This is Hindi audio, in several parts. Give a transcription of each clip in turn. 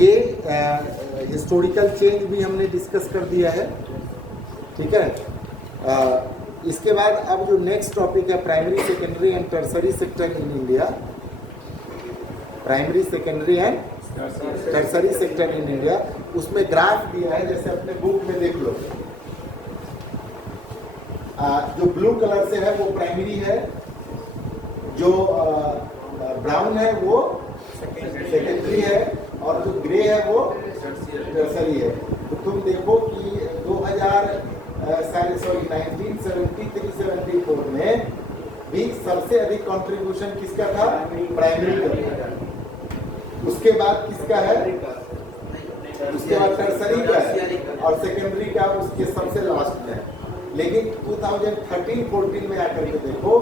ये हिस्टोरिकल चेंज भी हमने डिस्कस कर दिया है, ठीक है। इसके बाद अब जो नेक्स्ट टॉपिक है primary secondary and tertiary sector in India, primary secondary and tertiary sector in India, उसमें ग्राफ दिया है, जैसे अपने बुक में देख लो। जो ब्लू कलर से है वो प्राइमरी है, जो ब्राउन है वो सेकेंडरी है, और जो ग्रे है वो टर्सरी है। तो तुम देखो कि 1973-74 में भी सबसे अधिक कंट्रीब्यूशन किसका था? प्राइमरी का। उसके बाद किसका है? उसके बाद टर्सरी का है, और सेकेंडरी का उसके सबसे लास्ट में है। लेकिन 2013-14 में आकर के देखो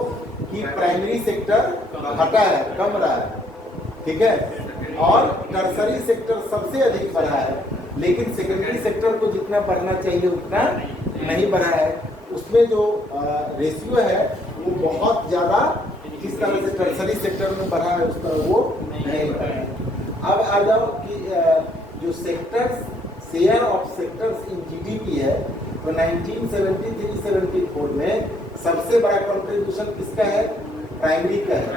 कि प्राइमरी सेक्टर घटा है, कम रहा है, ठीक है, और टर्सरी सेक्टर सबसे अधिक बढ़ा है, लेकिन सेकेंडरी सेक्टर को जितना बढ़ना चाहिए उतना नहीं बढ़ा है। उसमें जो रेशियो है वो बहुत ज़्यादा किस तरह से टर्सरी सेक्टर में बढ़ा है, उस तरह वो नहीं बढ़ा है। अब आ जाओ कि जो sectors, share of sectors in GDP है, तो 1973-74 में सबसे बड़ा कंट्रीब्यूशन किसका है? प्राइमरी का है,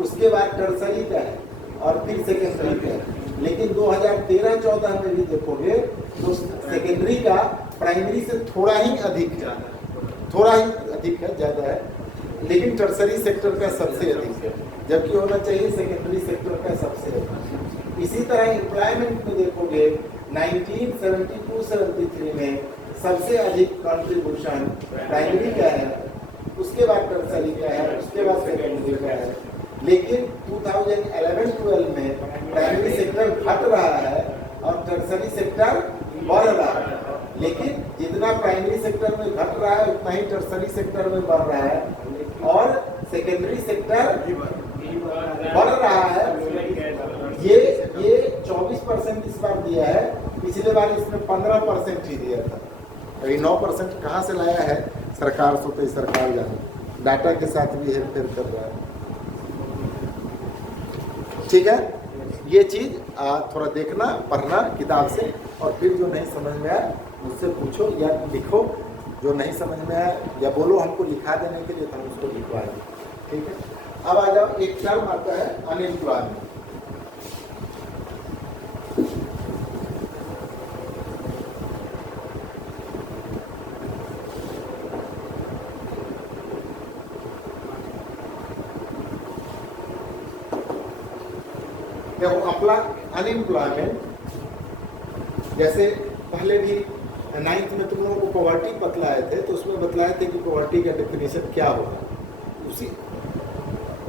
उसके बाद टर्सरी का है, और फिर सेकेंडरी का है। लेकिन 2013-14 में भी देखोगे तो सेकेंडरी का प्राइमरी से थोड़ा ही अधिक है, ज़्यादा है, लेकिन टर्सरी सेक्टर का सबसे अधिक है, जबकि होना चाहिए सेकेंडरी सेक्टर का सबसे अधिक। इसी तरह एम्प्लॉयमेंट में देखोगे 1972-73 में सबसे अधिक कंट्रीब्यूशन प्राइमरी का है, उसके बाद टर्सरी का है, उसके बाद सेकेंडरी का है। लेकिन 2011-12 में प्राइमरी सेक्टर घट रहा है और टर्सरी सेक्टर बढ़ रहा है। लेकिन जितना प्राइमरी सेक्टर में घट रहा है उतना ही टर्सरी सेक्टर में बढ़ रहा है, और सेकेंडरी सेक्टर बढ़ रहा है। ये 24% इस बार दिया है, पिछले बार इसमें 15% ही दिया था। अभी 9% कहाँ से लाया है सरकार, सोते सरकार जाने, डाटा के साथ भी हेरफेर कर रहा है, ठीक है। ये चीज़ थोड़ा देखना, पढ़ना किताब से, और फिर जो नहीं समझ में आए मुझसे पूछो या लिखो, जो नहीं समझ में आए या बोलो हमको लिखा देने के लिए, तो हम उसको लिखवाएंगे, ठीक है। अब आ जाओ, एक टर्म आता है अनएम्प्लॉयमेंट। देखो अपना अनएम्प्लॉयमेंट, जैसे पहले भी 9th में तुम लोगों को पॉवर्टी बतलाए थे, तो उसमें बतलाए थे कि पॉवर्टी का डेफिनेशन क्या होगा।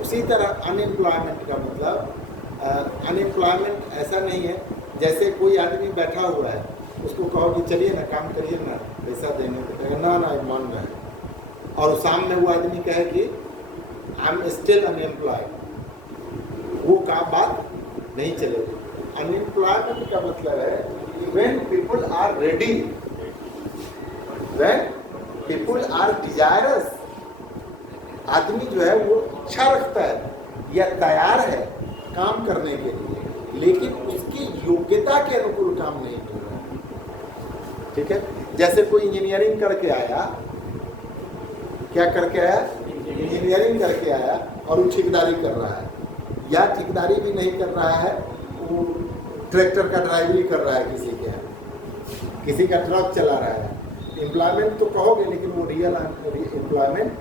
उसी तरह अनएम्प्लॉयमेंट का मतलब, अनएम्प्लॉयमेंट ऐसा नहीं है जैसे कोई आदमी बैठा हुआ है, उसको कहो कि चलिए ना काम करिए ना, पैसा देने को कहेगा ना मान रहा है, और शाम में वो आदमी कहे कि आई एम स्टिल अनएम्प्लॉयड, वो का बात नहीं चलेगी। अनएम्प्लॉयमेंट का मतलब है when people are ready, when people are desirous, आदमी जो है वो इच्छा रखता है या तैयार है काम करने के लिए, लेकिन उसकी योग्यता के अनुकूल काम नहीं कर रहा है, ठीक है। जैसे कोई इंजीनियरिंग करके आया, क्या करके आया? इंजीनियरिंग करके आया, और वो ठेकेदारी कर रहा है, या ठेकेदारी भी नहीं कर रहा है, वो ट्रैक्टर का ड्राइवरी कर रहा है, किसी का ट्रक चला रहा है। एम्प्लॉयमेंट तो कहोगे, लेकिन वो रियल एम्प्लॉयमेंट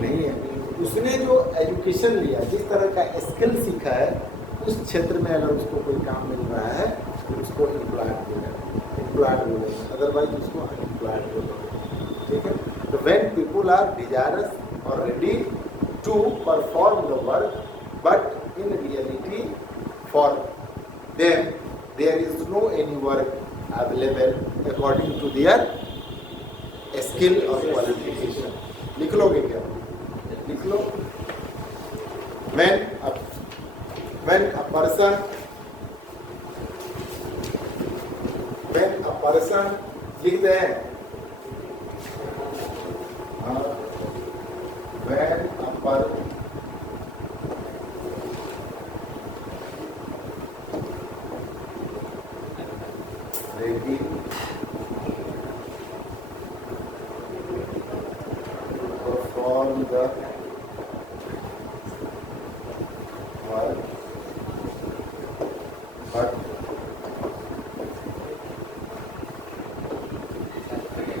नहीं है। उसने जो एजुकेशन लिया, जिस तरह का स्किल सीखा है, उस क्षेत्र में अगर उसको कोई काम मिल रहा है तो उसको एम्प्लॉयड बोलेंगे, अदरवाइज उसको अनएम्प्लॉयड बोलेंगे, ठीक है। तो व्हेन पीपल आर डिजायरस और ready to perform the work, but in reality for them there is no any work available according to their skill or qualification. लिख लोगे क्या? लिख लो। when a person लिख दे, when a person ready to perform the work, but in reality there are no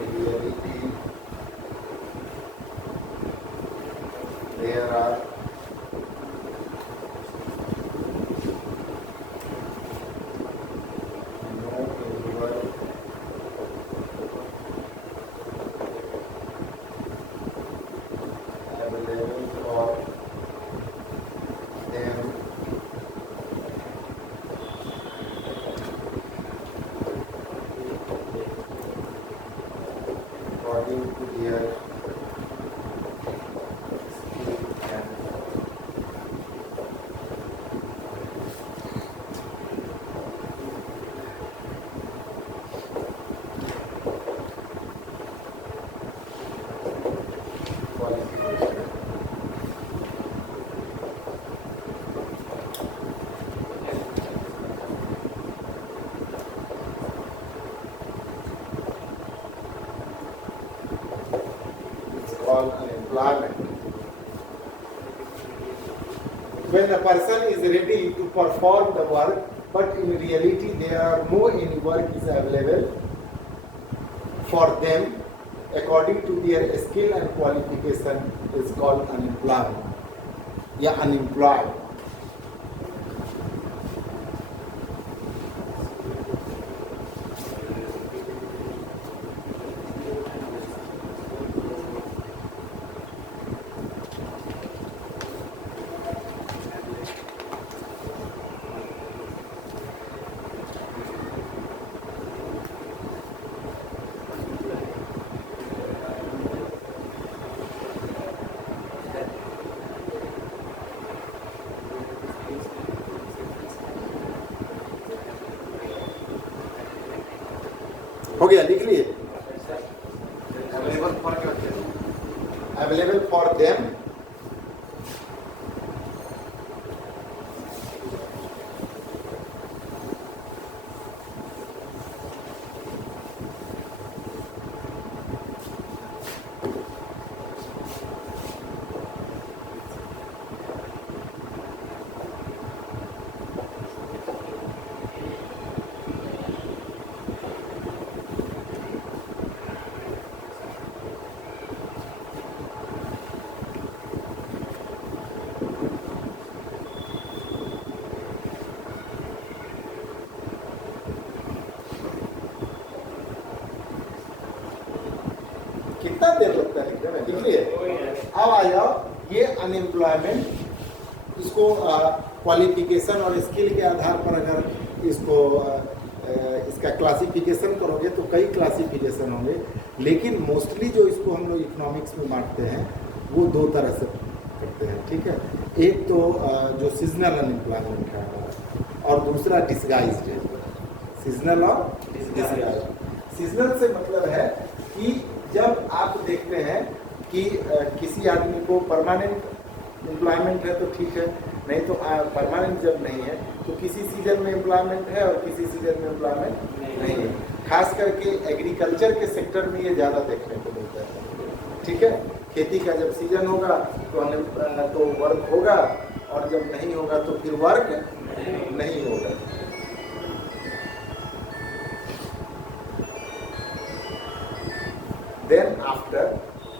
inward available for them according to their skill and qualification. It's called unemployment. When a person is ready to perform the work, but in reality there are no any work is available for them according to their skill and qualification, is called unemployment. Yeah, unemployed. हो गया, लिख लिए। अवेलेबल फॉर देम कितना देर लगता है लिखने में, लिख लिए। अब आ जाओ, ये अनएम्प्लॉयमेंट, इसको क्वालिफिकेशन और स्किल के आधार पर अगर इसको इसका क्लासिफिकेशन करोगे तो कई क्लासिफिकेशन होंगे, लेकिन मोस्टली जो इसको हम लोग इकोनॉमिक्स में बांटते हैं वो दो तरह से करते हैं, ठीक है। एक तो जो सीजनल अनएम्प्लॉयमेंट है और दूसरा डिस्गाइज्ड है। सीजनल और डिस्गाइज्ड। सीजनल से मतलब है कि जब आप देखते हैं कि किसी आदमी को परमानेंट एम्प्लॉयमेंट है तो ठीक है, नहीं तो परमानेंट जब नहीं है तो किसी सीजन में एम्प्लॉयमेंट है और किसी सीजन में एम्प्लॉयमेंट नहीं है। खास करके एग्रीकल्चर के सेक्टर में ये ज़्यादा देखने को मिलता है, ठीक है। खेती का जब सीजन होगा तो वर्क होगा और जब नहीं होगा तो फिर वर्क नहीं होगा। Then after,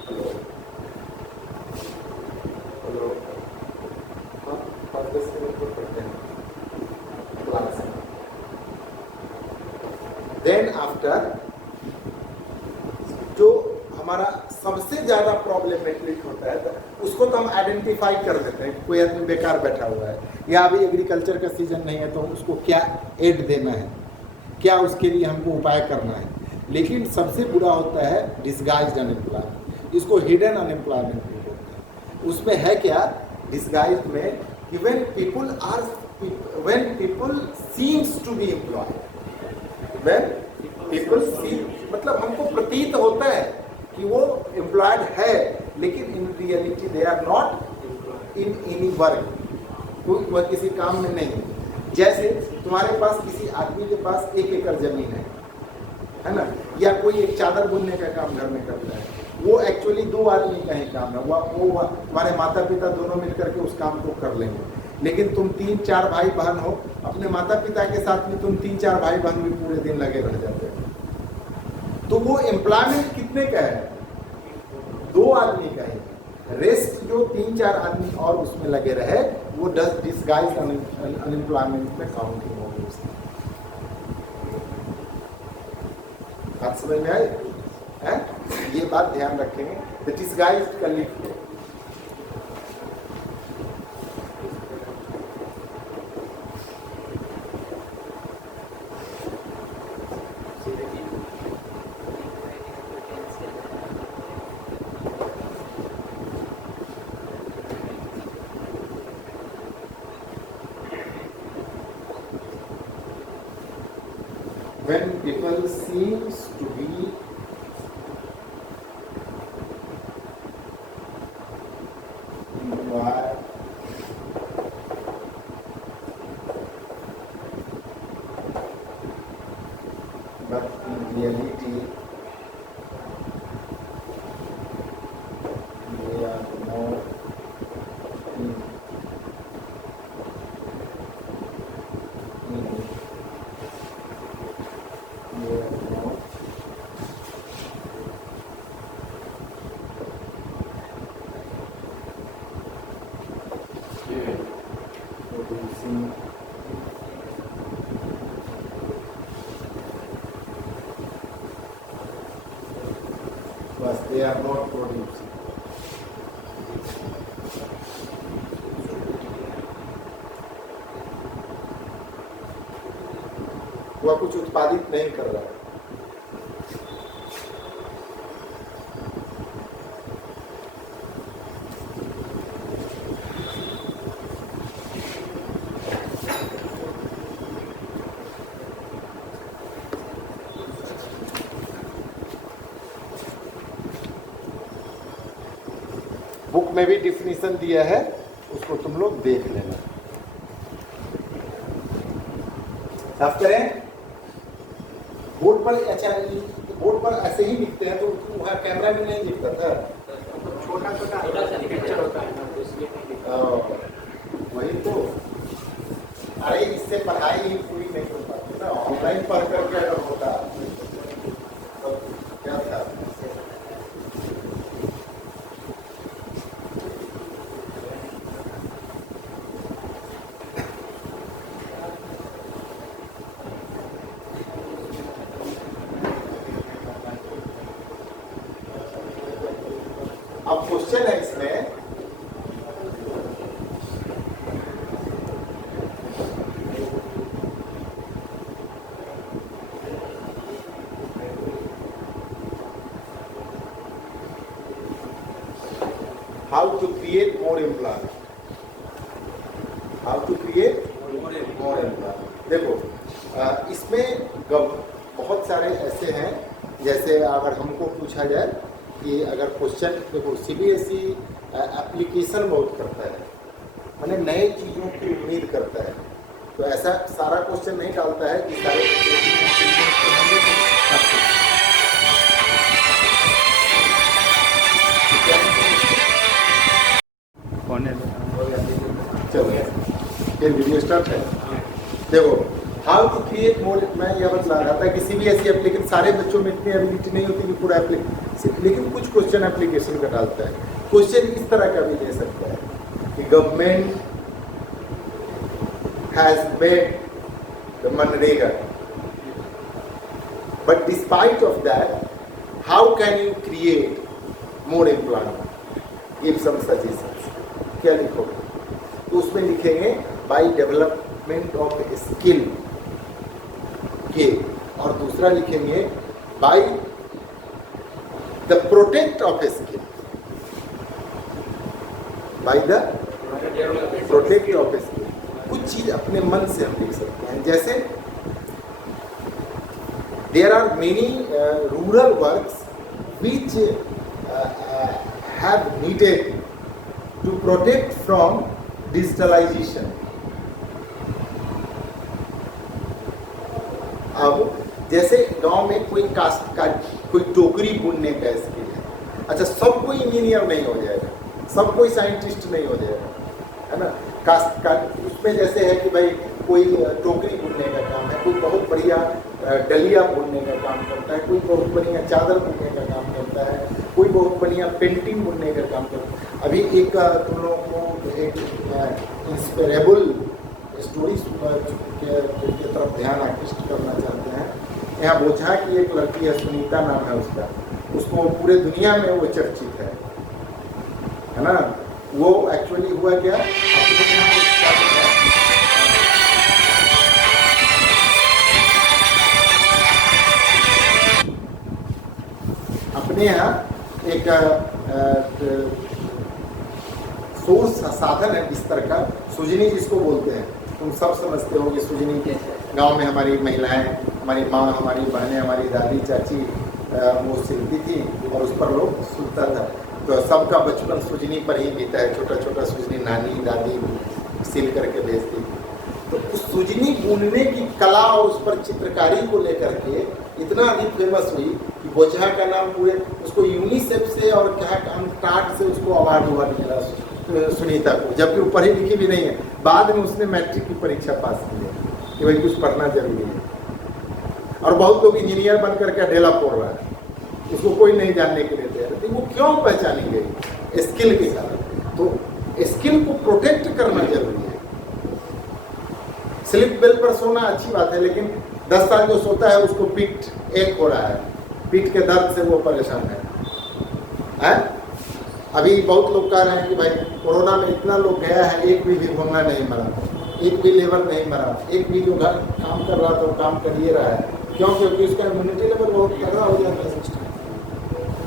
hello, हम 10 मिनट को पढ़ते हैं क्लास में। Then after, जो हमारा सबसे ज़्यादा प्रॉब्लमेटिक होता है तो उसको तो हम आइडेंटिफाई कर देते हैं। कोई आदमी बेकार बैठा हुआ है या अभी एग्रीकल्चर का सीजन नहीं है तो उसको क्या एड देना है, क्या उसके लिए हमको उपाय करना है। लेकिन सबसे बुरा होता है डिस्गाइज्ड अनएम्प्लॉयमेंट, इसको हिडन अनएम्प्लॉयमेंट भी बोलते हैं। उसमें है क्या, डिस्गाइज्ड में कि when people seems to be employed, when people seem मतलब हमको प्रतीत होता है कि वो एम्प्लॉयड है, लेकिन in reality they are not in any work, वह किसी काम में नहीं। जैसे तुम्हारे पास किसी आदमी के पास 1 एकड़ जमीन है, है ना, या कोई एक चादर बुनने का काम घर में करता है, वो एक्चुअली 2 आदमी का ही काम है, वो तुम्हारे माता पिता दोनों मिलकर के उस काम को कर लेंगे। लेकिन तुम 3-4 भाई बहन हो, अपने माता पिता के साथ भी तुम 3-4 भाई बहन भी पूरे दिन लगे रह जाते हो, तो वो एम्प्लॉयमेंट कितने का है? 2 आदमी का ही। रेस्ट जो 3-4 आदमी और उसमें लगे रहे, वो डिसगाइज अनएम्प्लॉयमेंट में काउंटिंग होगी उसकी। बात समझ में आए? है? ये बात ध्यान रखेंगे। तो डिसगाइज का लिख लो। When people seems to be inspired, but in reality they are more in but they are not producing. वह कुछ उत्पादित नहीं कर रहा है। बुक में भी डिफिनीशन दिया है, उसको तुम लोग देख लेना। साफ करें। बोर्ड पर, अच्छा बोर्ड पर ऐसे ही लिखते हैं, तो वहाँ कैमरा में नहीं दिखता था, छोटा छोटा पिक्चर होता है। वही तो, अरे इससे पढ़ाई ही पूरी नहीं हो पाती ना, ऑनलाइन पढ़ करके अगर होता तो क्या था। अब क्वेश्चन है इसमें, how to create more employment, how to create more employment। देखो इसमें बहुत सारे ऐसे हैं, जैसे अगर हमको पूछा जाए कि अगर क्वेश्चन, देखो सीबीएसई एप्लीकेशन बहुत करता है, मैंने नए चीज़ों की उम्मीद करता है, तो ऐसा सारा क्वेश्चन नहीं डालता है कि सारे चलो फिर वीडियो स्टार्ट है। देखो हाउ टू क्रिएट मोर, मैं यह बता रहा था कि सीबीएसई एप्लीकेशन सारे बच्चों में इतनी एबिलिटी नहीं होती कि पूरा एप्लीकेशन, लेकिन कुछ क्वेश्चन एप्लीकेशन का डालता है। क्वेश्चन इस तरह का भी दे सकता है कि government has made the MNREGA, but despite of that how can you create more employment, give some suggestions. क्या लिखोगे? तो उसमें लिखेंगे बाय डेवलपमेंट ऑफ स्किल के, और दूसरा लिखेंगे by the protect of skill, by the protect of skill. कुछ चीज अपने मन से हम लिख सकते हैं, जैसे there are many rural works which have needed to protect from digitalisation. अब जैसे गांव में कोई कास्ट का कोई टोकरी बुनने का स्किल है, अच्छा सब कोई इंजीनियर नहीं हो जाएगा, सब कोई साइंटिस्ट नहीं हो जाएगा, है ना। कास्ट का उसमें जैसे है कि भाई कोई टोकरी बुनने का काम है, कोई बहुत बढ़िया डलिया बुनने का काम करता है, कोई बहुत बढ़िया चादर बुनने का काम करता है, कोई बहुत बढ़िया पेंटिंग बुनने का काम करता है। अभी एक तुम लोगों को एक इंस्पिरेबल स्टोरी के तरफ ध्यान आकृष्ट करना चाहते हैं। यहाँ बोझा की एक लड़की है, सुनीता नाम है उसका, उसको पूरे दुनिया में वो चर्चित है ना। वो एक्चुअली हुआ क्या, अपने यहाँ एक सोर्स साधन है बिस्तर का, सुजनी जिसको बोलते हैं, तुम सब समझते होगे सुजनी के। गांव में हमारी महिलाएं, हमारी माँ, हमारी बहनें, हमारी दादी चाची वो सिलती थी और उस पर लोग सुनता था। तो सबका बचपन सुजनी पर ही बीता है, छोटा छोटा सुजनी नानी दादी सिल करके भेजती थी। तो उस सुजनी बुनने की कला और उस पर चित्रकारी को लेकर के इतना अधिक फेमस हुई कि बोझा का नाम पूरे, उसको यूनिसेफ से और क्या टाट से उसको अवार्ड मिला सुनीता को, जबकि वो पढ़ी लिखी भी नहीं है। बाद में उसने मैट्रिक की परीक्षा पास की है कि भाई कुछ पढ़ना जरूरी है। और बहुत लोग इंजीनियर बन करके अढेला फोड़ रहा है, उसको कोई नहीं जानने के लिए तैयार है। वो क्यों पहचानी गई? स्किल के कारण। तो स्किल को प्रोटेक्ट करना जरूरी है। स्लिप बेल पर सोना अच्छी बात है, लेकिन 10 साल जो सोता है उसको पीठ एक हो रहा है, पीठ के दर्द से वो परेशान है? अभी बहुत लोग कह रहे हैं कि भाई कोरोना में इतना लोग गया है, एक भी भूखा नहीं मरा, एक भी लेबर नहीं मरा, एक भी जो घर काम कर रहा था वो काम कर ही रहा है। क्यों? क्योंकि उसका इम्यूनिटी लेवल बहुत तगड़ा हो जाता है,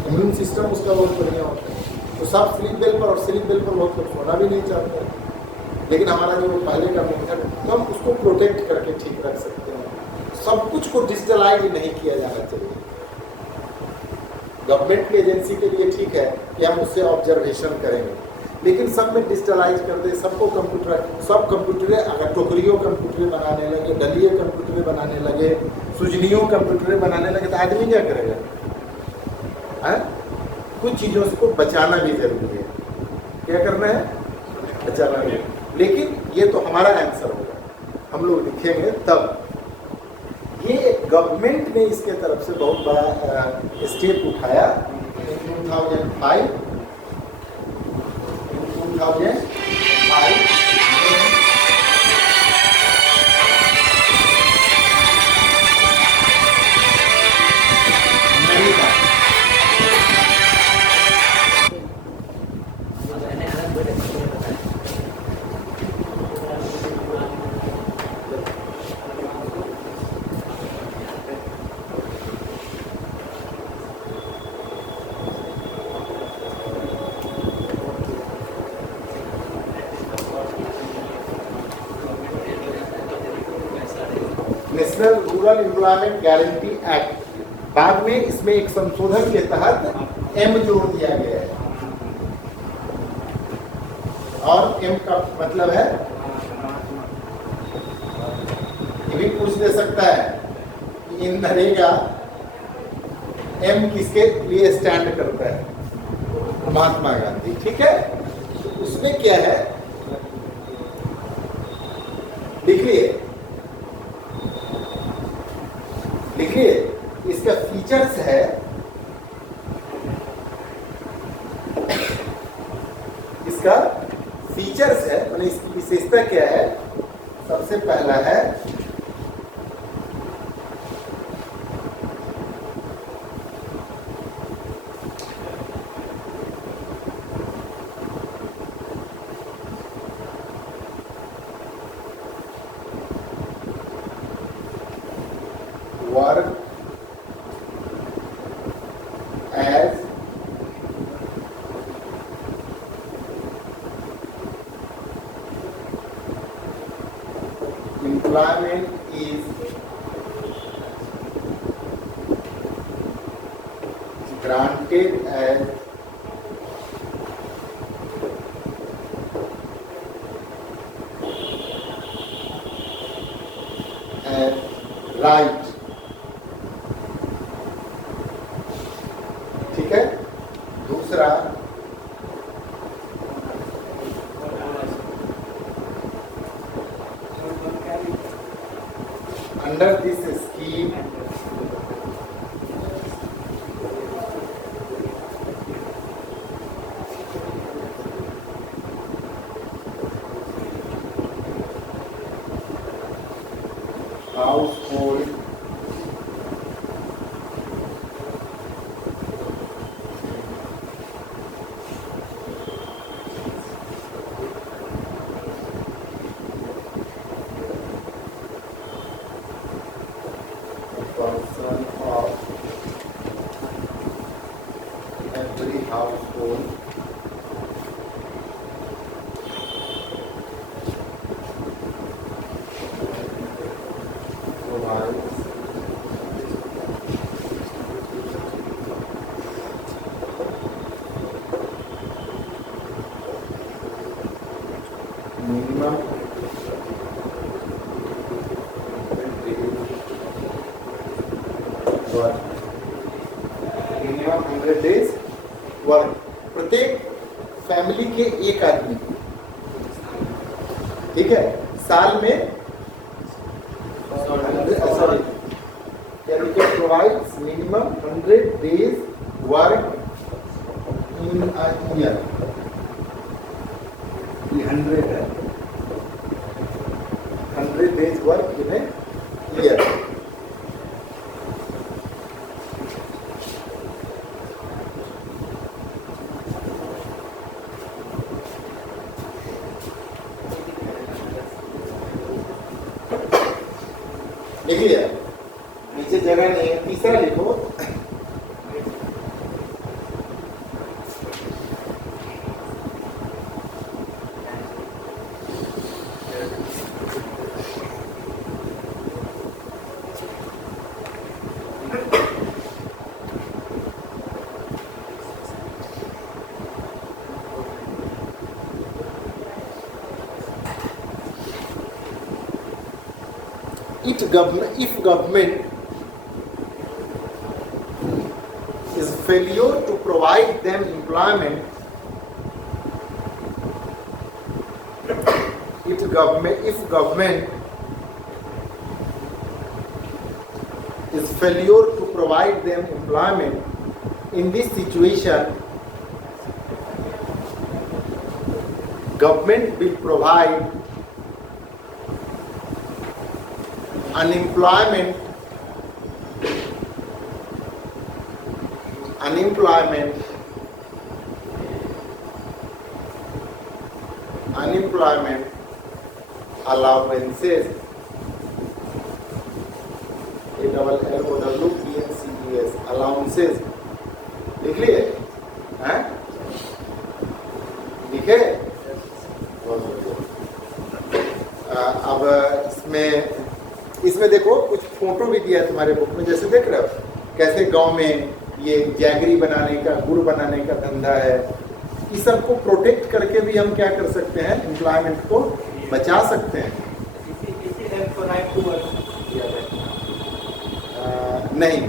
इम्यून सिस्टम उसका बहुत बढ़िया होता है। तो सब स्लीप बेल पर, और स्लीप बेल पर बहुत लोग सोना भी नहीं चाहते हैं, लेकिन हमारा जो पहले का मेथड, तो हम उसको प्रोटेक्ट करके ठीक रख सकते हैं। सब कुछ को डिजिटलाइज नहीं किया जाना चाहिए। गवर्नमेंट की एजेंसी के लिए ठीक है कि हम उससे ऑब्जर्वेशन करेंगे, लेकिन सब में डिजिटलाइज कर दे, सबको कंप्यूटर, सब कंप्यूटरें, अगर टोकरियों कंप्यूटरें बनाने लगे, डलिए कंप्यूटरें बनाने लगे, सुजनियों कंप्यूटरें बनाने लगे, तो आदमी क्या करेगा? कुछ चीज़ों को बचाना भी जरूरी है। क्या करना है? बचाना भी। लेकिन ये तो हमारा आंसर होगा, हम लोग लिखेंगे तब। ये गवर्नमेंट ने इसके तरफ से बहुत बड़ा स्टेप उठाया 2005 national rural employment guarantee act, बाद में इसमें एक संशोधन के तहत एम जोड़ दिया गया है। और एम का मतलब है, ये भी पूछ दे सकता है कि इन नरेगा एम किसके लिए स्टैंड करता है? महात्मा गांधी। ठीक है, तो उसमें क्या है लिखिए, इसका फीचर्स है, इसका फीचर्स है, मतलब इसकी विशेषता क्या है? सबसे पहला है work as employment is granted as right under this scheme household person of every household provides minimum work, minimum 100 days work प्रत्येक फैमिली के एक आदमी, ठीक है, साल में sorry provides minimum 100 days work in a year. ये 100 है, 100 days work in a year. लिख लिया, नीचे जगह नहीं है, तीसरा लिखो। If government is failure to provide them employment, if government is failure to provide them employment, in this situation, government will provide unemployment allowances, ALLOWANCES, allowances, लिख लिए हैं? लिखे? अब इसमें देखो कुछ फोटो भी दिया है तुम्हारे बुक में, जैसे देख रहे हो कैसे गांव में ये जैगरी बनाने का, गुड़ बनाने का धंधा है। इस सबको प्रोटेक्ट करके भी हम क्या कर सकते हैं, एम्प्लॉयमेंट को बचा सकते हैं। नहीं,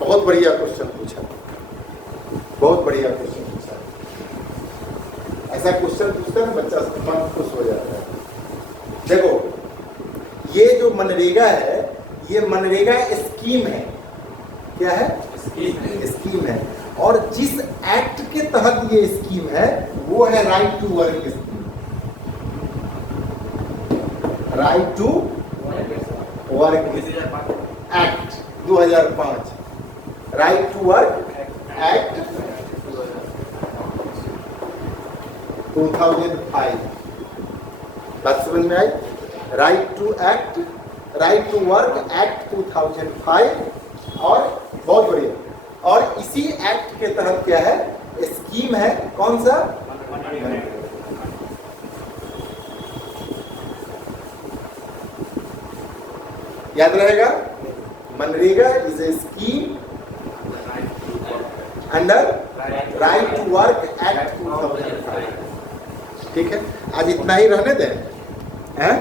बहुत बढ़िया क्वेश्चन पूछा, बहुत बढ़िया क्वेश्चन पूछा। ऐसा क्वेश्चन पूछता है बच्चा मन खुश हो जाता है। देखो ये जो मनरेगा है, ये मनरेगा स्कीम है। क्या है? स्कीम है। और जिस एक्ट के तहत ये स्कीम है वो है right to work scheme, right to work act 2005, right to work act 2005। बात समझ में आई? Right to work act 2005। और बहुत बढ़िया, और इसी एक्ट के तहत क्या है, स्कीम है, कौन सा? याद रहेगा, MNREGA is a scheme under right to work act 2005। ठीक है, आज इतना ही रहने दें हैं?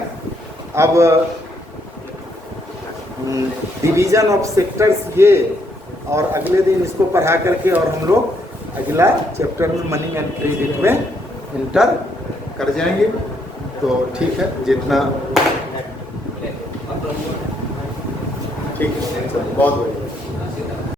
अब डिवीजन ऑफ सेक्टर्स ये, और अगले दिन इसको पढ़ा करके और हम लोग अगला चैप्टर में मनी एंड क्रेडिट में इंटर कर जाएंगे। तो ठीक है, जितना ठीक है, बहुत बढ़िया।